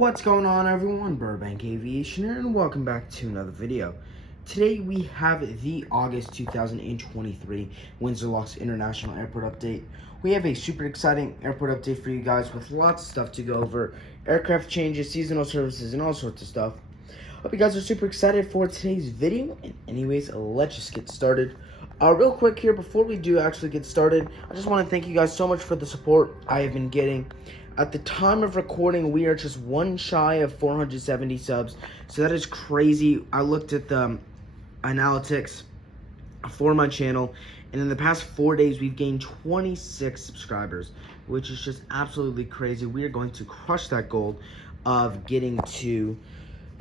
What's going on, everyone? Burbank Aviation here, and welcome back to another video. Today we have the August 2023 Windsor Locks International Airport update. We have a super exciting airport update for you guys with lots of stuff to go over, aircraft changes, seasonal services, and all sorts of stuff. Hope you guys are super excited for today's video. And anyways, let's just get started. Real quick here, before we do actually get started, I just want to thank you guys so much for the support I have been getting. At the time of recording, we are just one shy of 470 subs, so that is crazy. I looked at the analytics for my channel, and in the past 4 days, we've gained 26 subscribers, which is just absolutely crazy. We are going to crush that goal of getting to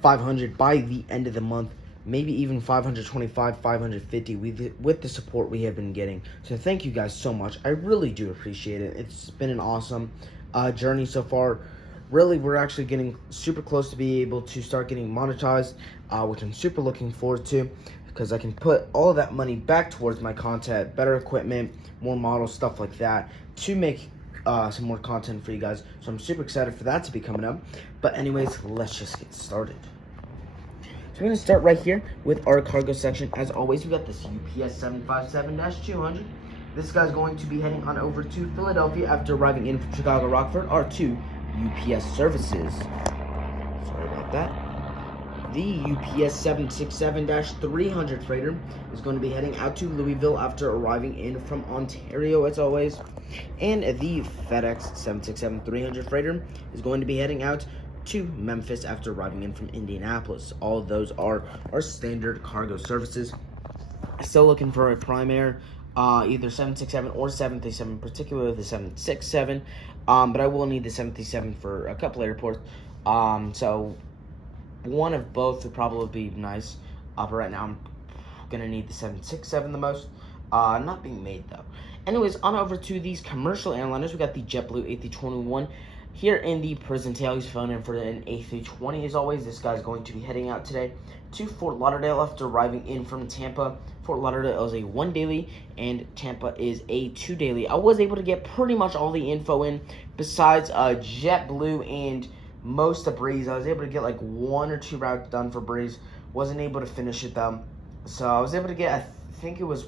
500 by the end of the month, maybe even 525, 550 with the support we have been getting. So thank you guys so much. I really do appreciate it. It's been an awesome journey so far. Really, we're actually getting super close to be able to start getting monetized, which I'm super looking forward to, because I can put all of that money back towards my content, better equipment, more models, stuff like that, to make some more content for you guys. So I'm super excited for that to be coming up. But anyways, let's just get started. So we're going to start right here with our cargo section. As always, we got this UPS 757-200. This guy's going to be heading on over to Philadelphia after arriving in from Chicago Rockford, our two UPS services. Sorry about that. The UPS 767-300 freighter is going to be heading out to Louisville after arriving in from Ontario, as always. And the FedEx 767-300 freighter is going to be heading out to Memphis after arriving in from Indianapolis. All of those are our standard cargo services. Still looking for a prime air, either 767 or 737, particularly the 767, but I will need the 737 for a couple airports, so one of both would probably be nice, but right now I'm gonna need the 767 the most. Not being made though. Anyways, on over to these commercial airliners. We got the JetBlue A321 here in the prison tail. He's filling in for an A320 as always. This guy's going to be heading out today to Fort Lauderdale after arriving in from Tampa. Fort Lauderdale is a 1 daily and Tampa is a 2 daily. I was able to get pretty much all the info in besides JetBlue and most of Breeze. I was able to get like 1 or 2 routes done for Breeze. Wasn't able to finish it though. So I was able to get, I think it was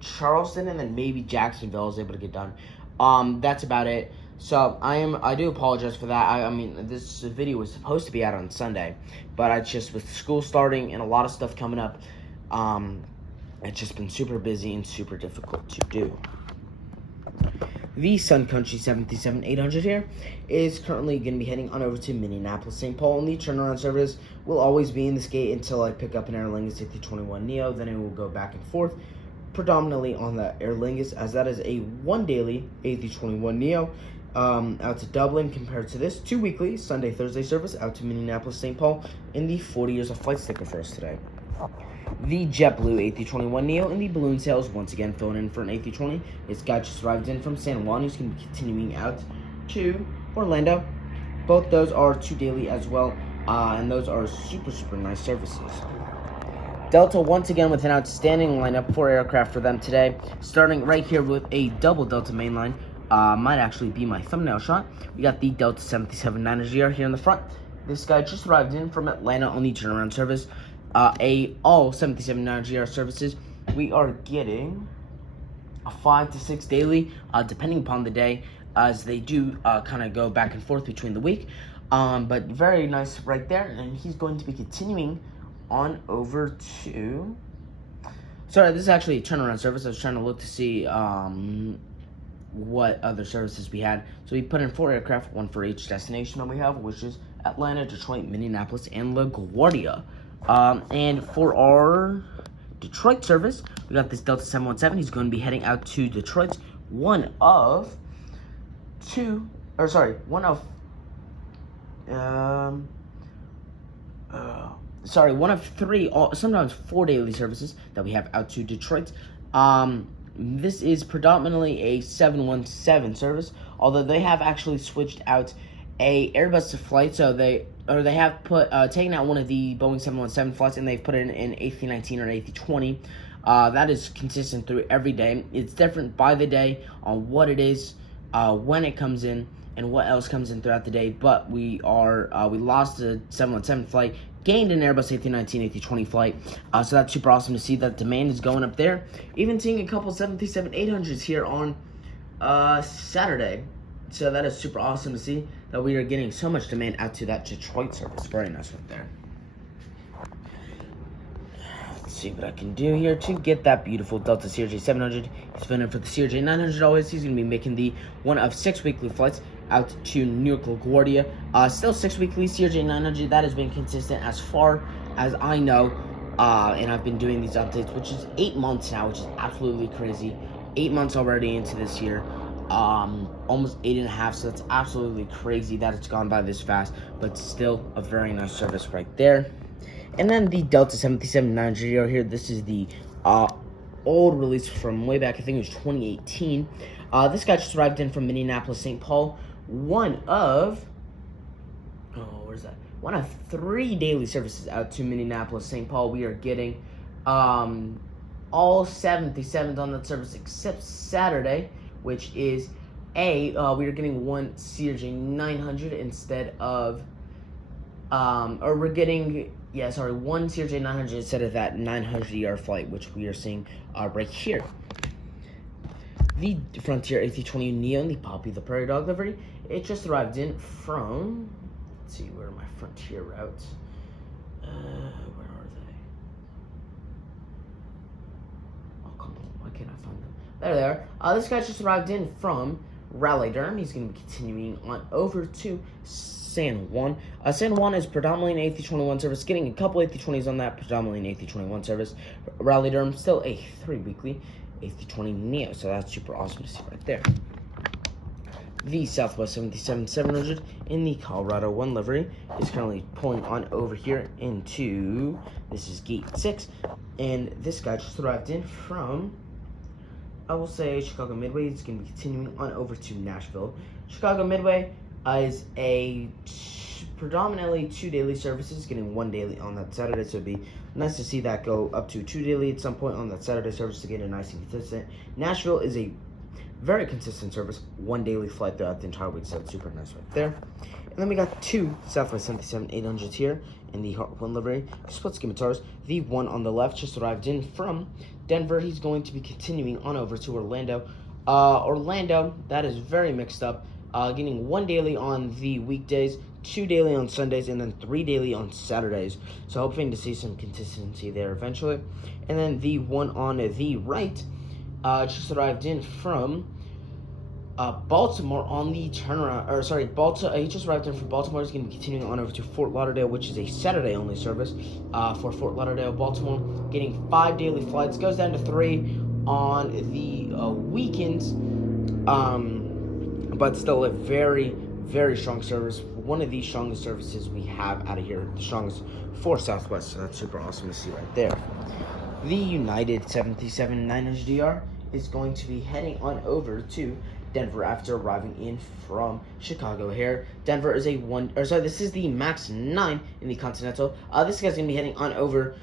Charleston and then maybe Jacksonville I was able to get done. That's about it. So I do apologize for that. I mean, this video was supposed to be out on Sunday, but I just, with school starting and a lot of stuff coming up, it's just been super busy and super difficult to do. The Sun Country 737-800 here is currently going to be heading on over to Minneapolis, St. Paul, and the turnaround service will always be in this gate until I pick up an Aer Lingus A321neo. Then it will go back and forth, predominantly on the Aer Lingus, as that is a 1 daily A321neo out to Dublin, compared to this 2 weekly Sunday, Thursday service out to Minneapolis, St. Paul, in the 40 years of flight sticker for us today. The JetBlue A321neo in the balloon sales, once again filling in for an A320. This guy just arrived in from San Juan. He's going to be continuing out to Orlando. Both those are 2 daily as well, and those are super nice services. Delta, once again, with an outstanding lineup for aircraft for them today, starting right here with a double Delta mainline. Might actually be my thumbnail shot. We got the Delta 737-900 here in the front. This guy just arrived in from Atlanta on the turnaround service. All 737-900 services, we are getting a 5 to 6 daily, depending upon the day, as they do kind of go back and forth between the week. But very nice right there, and he's going to be continuing on over to... Sorry, this is actually a turnaround service. I was trying to look to see what other services we had. So we put in 4 aircraft, 1 for each destination that we have, which is Atlanta, Detroit, Minneapolis, and LaGuardia. And for our Detroit service, we got this Delta 717. He's going to be heading out to Detroit. One of 3, sometimes 4 daily services that we have out to Detroit. This is predominantly a 717 service, although they have actually switched out a Airbus flight, so they have taken out one of the Boeing 717 flights and they've put in an A319 or an A320. That is consistent through every day. It's different by the day on what it is, when it comes in, and what else comes in throughout the day. But we lost a 717 flight, gained an Airbus A319, A320 flight. So that's super awesome to see that demand is going up there. Even seeing a couple 737-800s here on Saturday. So that is super awesome to see that we are getting so much demand out to that Detroit service. Very nice right there. Let's see what I can do here to get that beautiful Delta CRJ 700. He's filling in for the CRJ 900 always. He's going to be making the one of 6 weekly flights out to New York LaGuardia. Still 6 weekly CRJ 900. That has been consistent as far as I know. And I've been doing these updates, which is 8 months now, which is absolutely crazy. 8 months already into this year. Almost 8.5, so that's absolutely crazy that it's gone by this fast, but still a very nice service right there. And then the Delta 737-900 here. This is the old release from way back, I think it was 2018. This guy just arrived in from Minneapolis, St. Paul. One of 3 daily services out to Minneapolis, St. Paul. We are getting all 737s on that service except Saturday, which is we are getting one CRJ 900 instead of, or we're getting, one CRJ 900 instead of that 900ER flight, which we are seeing right here. The Frontier A320neo in the Poppy the Prairie Dog livery. It just arrived in from, let's see, where are my Frontier routes? Where are they? Oh, come on, why can't I find them? There they are. This guy just arrived in from Raleigh-Durham. He's going to be continuing on over to San Juan. San Juan is predominantly an A321 service, getting a couple A320s on that, predominantly an A321 service. Raleigh-Durham, still a 3-weekly A320neo, so that's super awesome to see right there. The Southwest 737-700 in the Colorado 1 livery is currently pulling on over here into, this is gate 6, and this guy just arrived in from, I will say, Chicago Midway. It's going to be continuing on over to Nashville. Chicago Midway is a predominantly 2 daily services, getting 1 daily on that Saturday, so it'd be nice to see that go up to 2 daily at some point on that Saturday service to get it nice and consistent. Nashville is a very consistent service, 1 daily flight throughout the entire week, so it's super nice right there. And then we got 2 Southwest 737-800s here in the Heart 1 livery, split scimitars. The one on the left just arrived in from Denver. He's going to be continuing on over to Orlando. Orlando, that is very mixed up, getting 1 daily on the weekdays, 2 daily on Sundays, and then 3 daily on Saturdays. So hoping to see some consistency there eventually. And then the one on the right just arrived in from Baltimore on the turnaround, he just arrived in from Baltimore. He's going to be continuing on over to Fort Lauderdale, which is a Saturday-only service for Fort Lauderdale, Baltimore, getting 5 daily flights, goes down to 3 on the weekends, but still a very, very strong service. One of the strongest services we have out of here, the strongest for Southwest, so that's super awesome to see right there. The United 737-900DR is going to be heading on over to Denver after arriving in from Chicago here. Denver is this is the MAX 9 in the Continental. This guy's going to be heading on over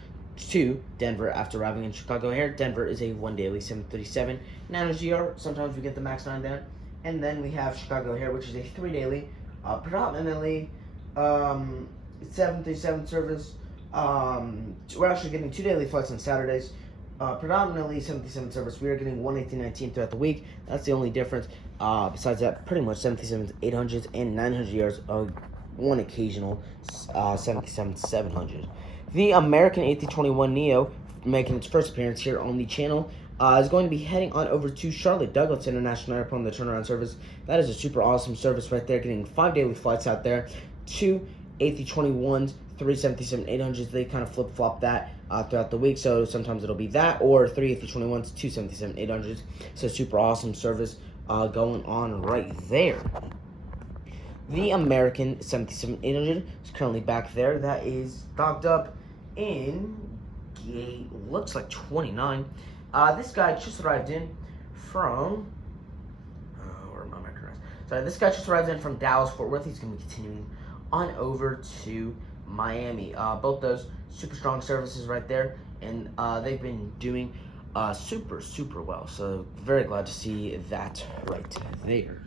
to Denver after arriving in Chicago here. Denver is a 1 daily 737-900DR. Sometimes we get the MAX 9 there. And then we have Chicago here, which is a 3 daily, predominantly 737 service. We're actually getting 2 daily flights on Saturdays. Predominantly 737 service. We are getting 1 A319 throughout the week. That's the only difference. Besides that, pretty much 737s, 800s, and 900ERs. One occasional 737-700. The American A321neo, making its first appearance here on the channel, is going to be heading on over to Charlotte Douglas International Airport on the turnaround service. That is a super awesome service right there, getting 5 daily flights out there, 2 A321s, 3 737-800s. They kind of flip-flop that throughout the week, so sometimes it'll be that, or 3 A321s, 2 737-800s. So super awesome service going on right there. The American 737-800 is currently back there. That is docked up in gate, looks like 29. This guy just arrived in from, where am I recognized? Sorry, this guy just arrived in from Dallas, Fort Worth. He's going to be continuing on over to Miami. Both those super strong services right there, and they've been doing super, super well. So very glad to see that right there.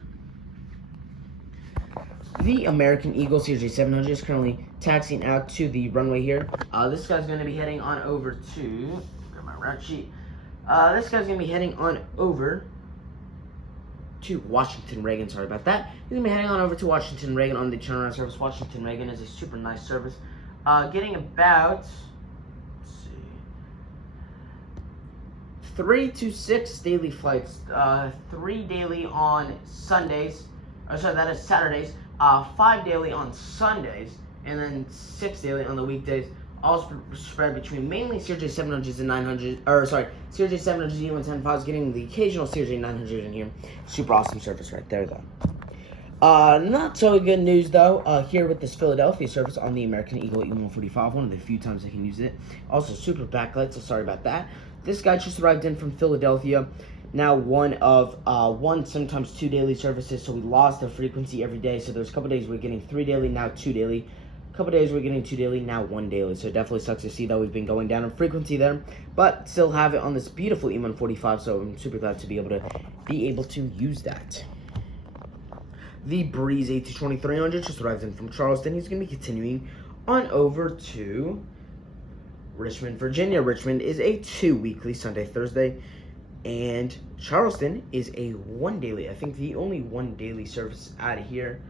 The American Eagle Series 700 is currently taxiing out to the runway here. This guy's going to be heading on over to, grab my route sheet. This guy's going to be heading on over to Washington Reagan. Sorry about that. He's going to be heading on over to Washington Reagan on the turnaround service. Washington Reagan is a super nice service. Getting about, 3 to 6 daily flights. 3 daily on Sundays. Sorry, that is Saturdays. 5 daily on Sundays. And then 6 daily on the weekdays. All spread between mainly Series 700s and 900s. Or sorry, Series 700s, E175s, getting the occasional Series 900 in here. Super awesome service right there, though. Not so good news, though, here with this Philadelphia service on the American Eagle E145, one of the few times I can use it. Also, super backlight, so sorry about that. This guy just arrived in from Philadelphia. Now one of sometimes 2 daily services, so we lost the frequency every day. So there's a couple days we're getting 3 daily, now 2 daily. A couple days we're getting 2 daily, now 1 daily. So it definitely sucks to see that we've been going down in frequency there, but still have it on this beautiful E145. So I'm super glad to be able to use that. The Breeze A220-300 just arrived in from Charleston. He's going to be continuing on over to Richmond, Virginia. Richmond is a 2 weekly, Sunday, Thursday. And Charleston is a 1 daily. I think the only 1 daily service out of here,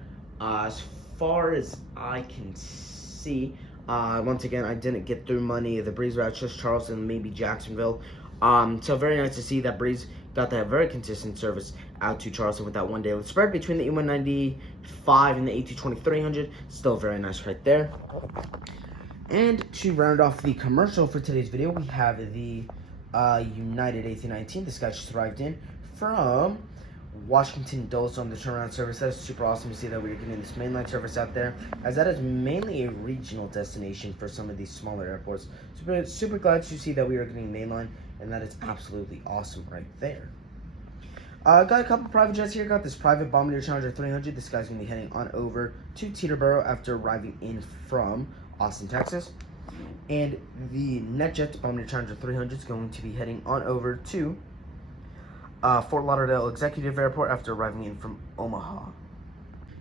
as far as I can see. Once again, I didn't get through money of the Breeze routes, just Charleston, maybe Jacksonville. So very nice to see that Breeze got that very consistent service out to Charleston with that 1 daily spread between the E195 and the A220-300. Still very nice right there. And to round off the commercial for today's video, we have the United A319. This guy just arrived in from Washington Dulles on the turnaround service. That is super awesome to see that we're getting this mainline service out there, as that is mainly a regional destination for some of these smaller airports. Super glad to see that we are getting mainline, and that is absolutely awesome right there. Got a couple private jets here. Got this private Bombardier Challenger 300. This guy's going to be heading on over to Teterboro after arriving in from Austin, Texas. And the NetJets Bombardier Challenger 300 is going to be heading on over to Fort Lauderdale Executive Airport after arriving in from Omaha.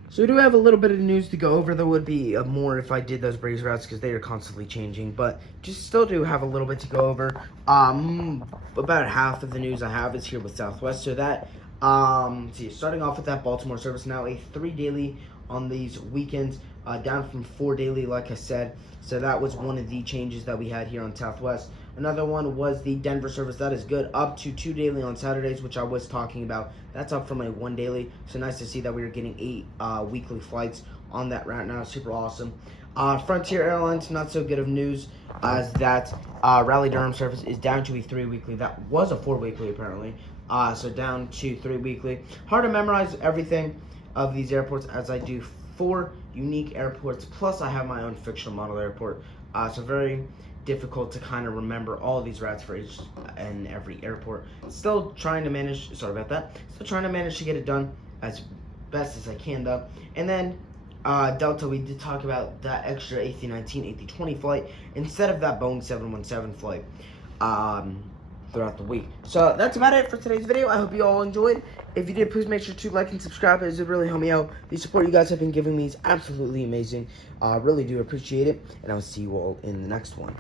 So we do have a little bit of news to go over. There would be more if I did those Breeze routes because they are constantly changing, but just still do have a little bit to go over. About half of the news I have is here with Southwest. So that, starting off with that Baltimore service, now a 3 daily on these weekends, down from 4 daily, like I said. So that was one of the changes that we had here on Southwest. Another one was the Denver service. That is good, up to 2 daily on Saturdays, which I was talking about. That's up from a 1 daily. So nice to see that we are getting 8 weekly flights on that route now. Super awesome. Frontier Airlines, not so good of news, as that Raleigh Durham service is down to a 3 weekly. That was a 4 weekly apparently. So down to 3 weekly. Hard to memorize everything of these airports, as I do 4 unique airports, plus I have my own fictional model airport. So very difficult to kind of remember all of these routes for each and every airport. Still trying to manage, sorry about that, still trying to manage to get it done as best as I can though. And then Delta, we did talk about that extra A319, A320 flight instead of that Boeing 717 flight throughout the week. So that's about it for today's video. I hope you all enjoyed. If you did, please make sure to like and subscribe. It would really help me out. The support you guys have been giving me is absolutely amazing. Really do appreciate it. And I'll see you all in the next one.